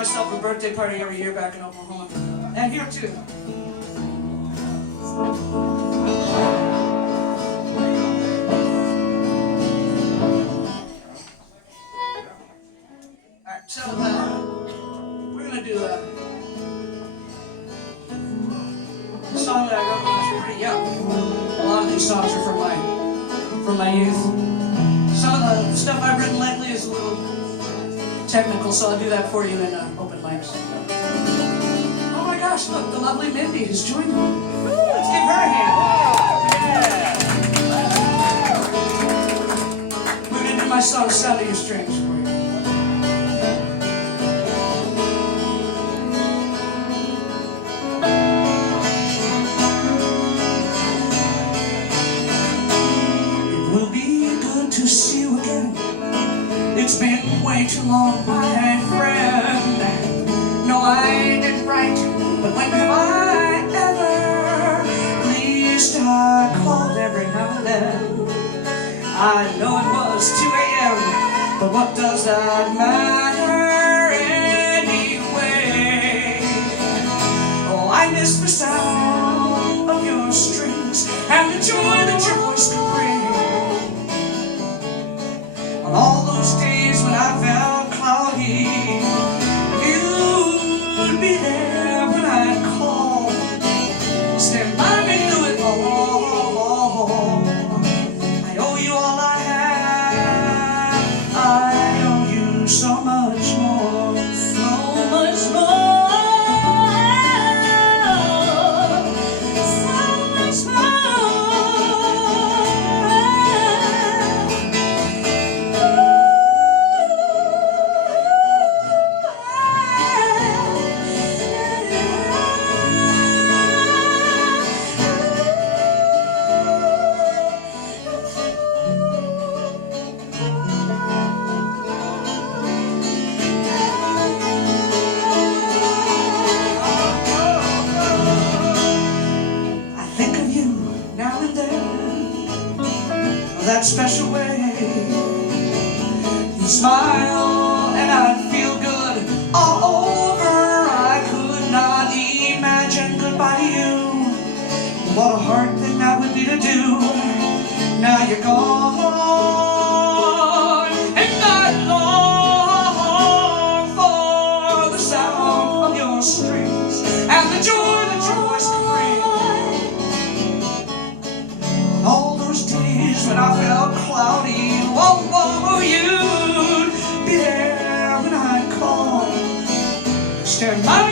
myself a birthday party every year back in Oklahoma. And here too. Alright, so we're going to do a song that I wrote when I was pretty young. A lot of these songs are from my youth. Some of the stuff I've written lately is a little technical, so I'll do that for you in open mics. Oh my gosh, look, the lovely Mindy has joined me. Let's give her a hand. We're going to do my song, Sound of Your Strings, for you. It will be good to see you again. It's been way too long, my friend. No, I didn't write, but when have I ever? At least I called every now and then. I know it was 2 a.m., but what does that matter anyway? Oh, I miss the sound of your strings and the joy that your voice could bring. On all those days when I felt cloudy, you'd be there when I'd call. Stand by me through it all. I owe you all I have. I owe you so much more. So much more. So much more. That special way, you smile and I'd feel good all over. I could not imagine goodbye to you. What a hard thing that would be to do. Now you're gone, and I long for the sound of your strings and the joy that your voice can bring. All those days when I felt cloudy, oh, you'd be there when I'd call. Stand by